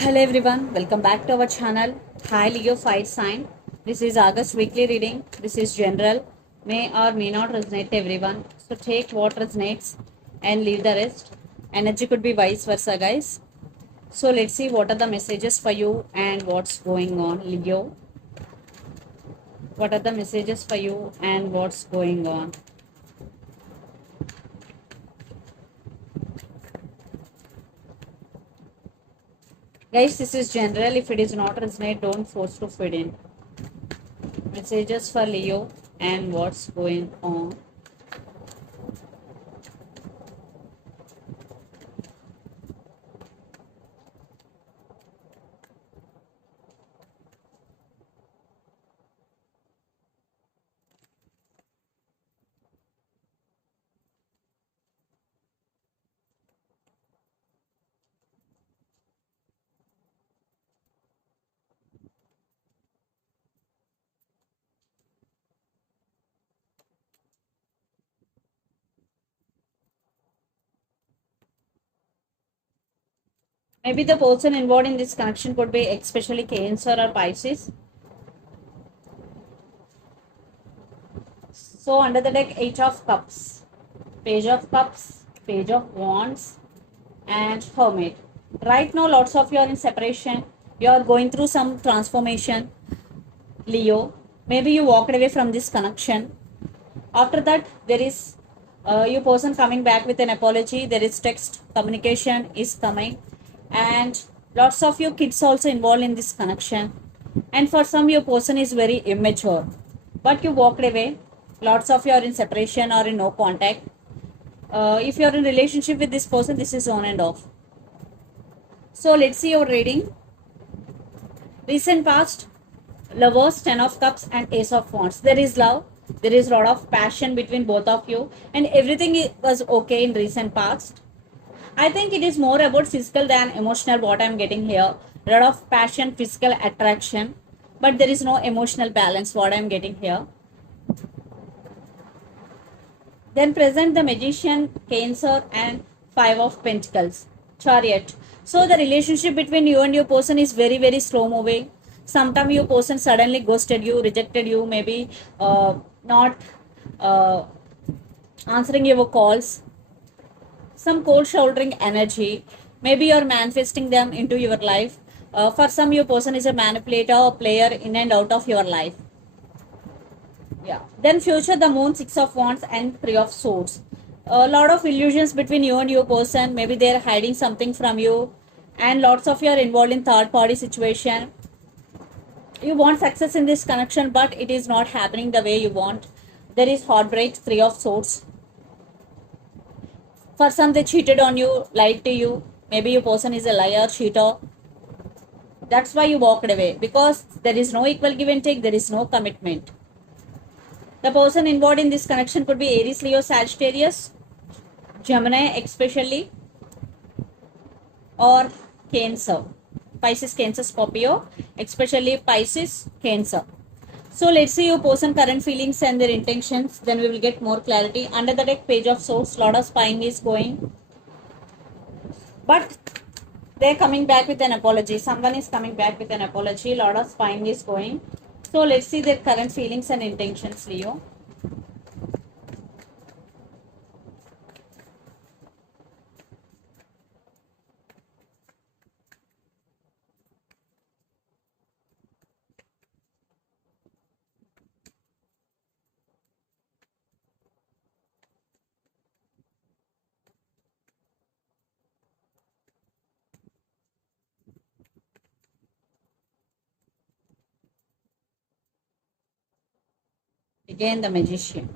Hello everyone, welcome back to our channel. Hi Leo Fire Sign. This is August weekly reading. This is general. May or may not resonate to everyone. So take what resonates and leave the rest. Energy could be vice versa, guys. So let's see what are the messages for you and what's going on, Leo. What are the messages for you and what's going on? Guys, this is general. If it is not resonate, don't force to fit in. Messages for Leo and what's going on. Maybe the person involved in this connection could be especially Cancer or Pisces. So under the deck, Eight of Cups, Page of Cups, Page of Wands, and Hermit. Right now, lots of you are in separation. You are going through some transformation, Leo. Maybe you walked away from this connection. After that, there is you person coming back with an apology. There is text communication is coming, and lots of your kids also involved in this connection. And for some, your person is very immature, but you walked away. Lots of you are in separation or in no contact. If you are in relationship with this person, this is on and off. So let's see your reading. Recent past, Lovers, Ten of Cups, and Ace of Wands. There is love. There is a lot of passion between both of you, and everything was okay in recent past. I think it is more about physical than emotional. What I'm getting here, a lot of passion, physical attraction, but there is no emotional balance. What I'm getting here. Then present the Magician, Cancer, and Five of Pentacles, Chariot. So the relationship between you and your person is very, very slow moving. Sometimes your person suddenly ghosted you, rejected you, maybe not uh, answering your calls. Some cold shouldering energy. Maybe you're manifesting them into your life. For some, your person is a manipulator or player in and out of your life. Yeah. Then future, the Moon, Six of Wands, and Three of Swords. A lot of illusions between you and your person. Maybe they're hiding something from you, and lots of you are involved in third party situation. You want success in this connection, but it is not happening the way you want. There is heartbreak, Three of Swords. For some, they cheated on you, lied to you. Maybe your person is a liar, cheater. That's why you walked away, because there is no equal give and take. There is no commitment. The person involved in this connection could be Aries, Leo, Sagittarius, Gemini especially, or Cancer. Pisces, Cancer, Scorpio, especially Pisces, Cancer. So let's see your person current feelings and their intentions. Then we will get more clarity. Under the deck, Page of Swords, lot of spying is going. But they're coming back with an apology. Someone is coming back with an apology. Lot of spying is going. So let's see their current feelings and intentions, Leo. Again, the Magician.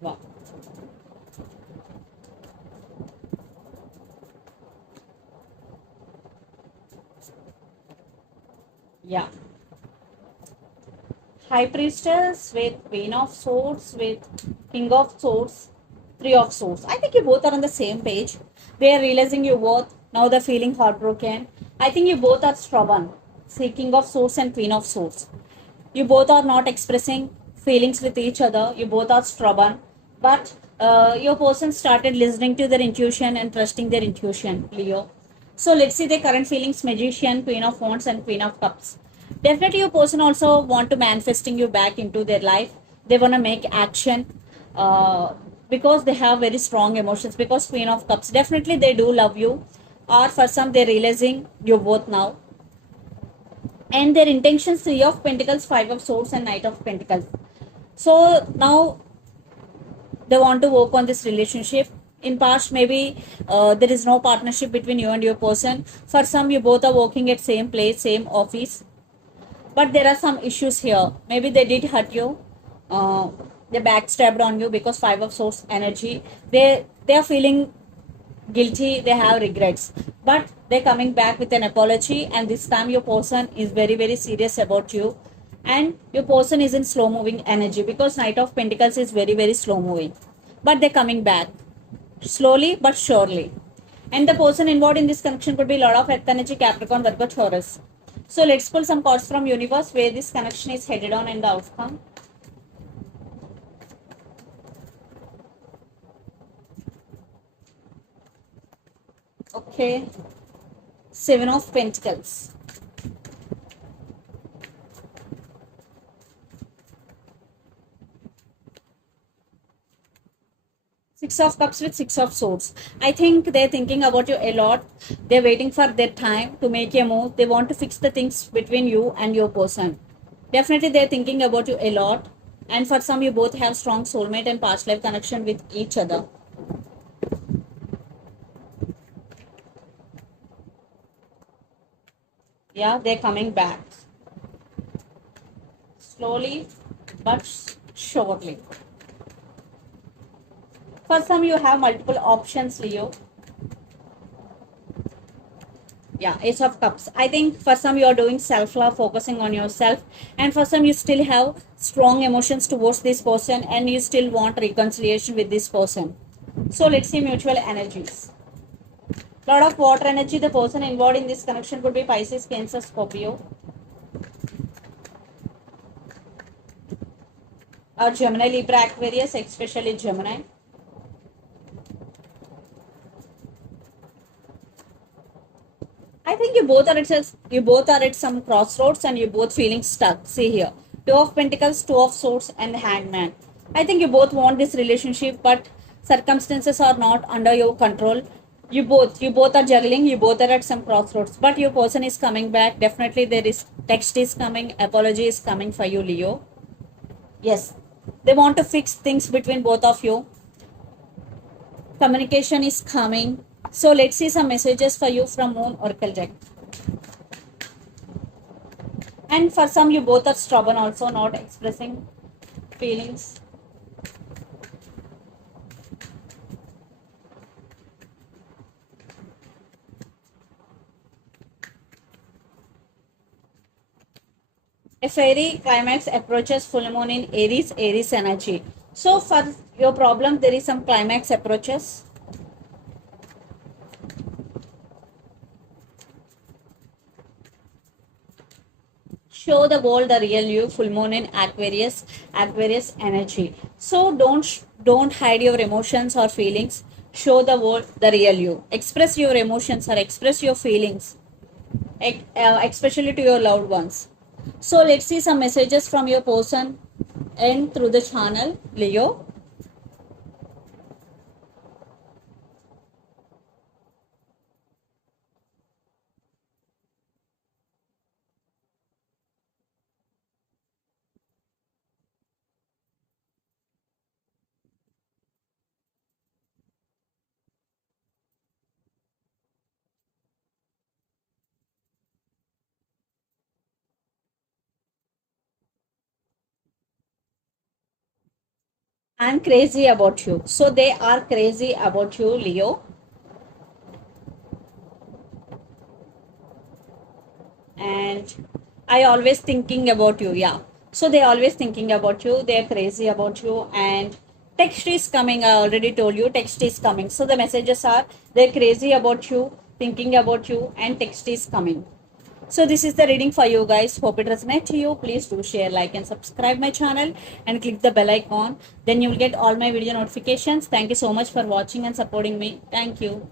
Wow. Yeah. High Priestess with Queen of Swords with King of Swords, Three of Swords. I think you both are on the same page. They are realizing your worth. Now they're feeling heartbroken. I think you both are stubborn. See, King of Swords and Queen of Swords. You both are not expressing feelings with each other. You both are stubborn. But Your person started listening to their intuition and trusting their intuition, Leo. So let's see the current feelings: Magician, Queen of Wands, and Queen of Cups. Definitely, your person also want to manifesting you back into their life. They want to make action, uh, because they have very strong emotions. Because Queen of Cups, definitely they do love you, or for some they're realizing you both now. And their intentions: Three of Pentacles, Five of Swords, and Knight of Pentacles. So now they want to work on this relationship. In past, maybe there is no partnership between you and your person. For some, you both are working at same place, same office, but there are some issues here. Maybe they did hurt you, uh, they backstabbed on you, because Five of Swords energy, they are feeling guilty, they have regrets, but they're coming back with an apology. And this time your person is very very serious about you, and your person is in slow moving energy, because Knight of Pentacles is very very slow moving, but they're coming back slowly but surely. And the person involved in this connection could be Lord of Earth energy, Capricorn, Virgo, Taurus. So let's pull some cards from universe where this connection is headed on and the outcome. Okay, Seven of Pentacles, Six of Cups with Six of Swords. I think they're thinking about you a lot. They're waiting for their time to make a move. They want to fix the things between you and your person. Definitely, they're thinking about you a lot. And for some, you both have strong soulmate and past life connection with each other. Yeah, they're coming back slowly but surely. For some, you have multiple options, Leo. Yeah, Ace of Cups. I think for some you are doing self-love, focusing on yourself, and for some you still have strong emotions towards this person and you still want reconciliation with this person. So let's see mutual energies. Lot of water energy. The person involved in this connection could be Pisces, Cancer, Scorpio, or Gemini, Libra, Aquarius, especially Gemini. I think you both are at some crossroads and you both feeling stuck. See here, Two of Pentacles, Two of Swords, and the Hangman. I think you both want this relationship, but circumstances are not under your control. You both are juggling. You both are at some crossroads, but your person is coming back. Definitely, there is text is coming, apology is coming for you, Leo. Yes, they want to fix things between both of you. Communication is coming. So let's see some messages for you from Moon Oracle deck. And for some, you both are stubborn, also not expressing feelings. A fairy climax approaches full moon in Aries, Aries energy. So for your problem, there is some climax approaches. Show the world the real you. Full moon in Aquarius, Aquarius energy. So don't hide your emotions or feelings. Show the world the real you. Express your emotions or express your feelings, especially to your loved ones. So let's see some messages from your person and through the channel, Leo. I'm crazy about you. So they are crazy about you, Leo. And I always thinking about you. Yeah. So they always thinking about you. They're crazy about you. And text is coming. I already told you text is coming. So the messages are they're crazy about you, thinking about you, and text is coming. So this is the reading for you guys. Hope it resonates to you. Please do share, like and subscribe my channel and click the bell icon. Then you will get all my video notifications. Thank you so much for watching and supporting me. Thank you.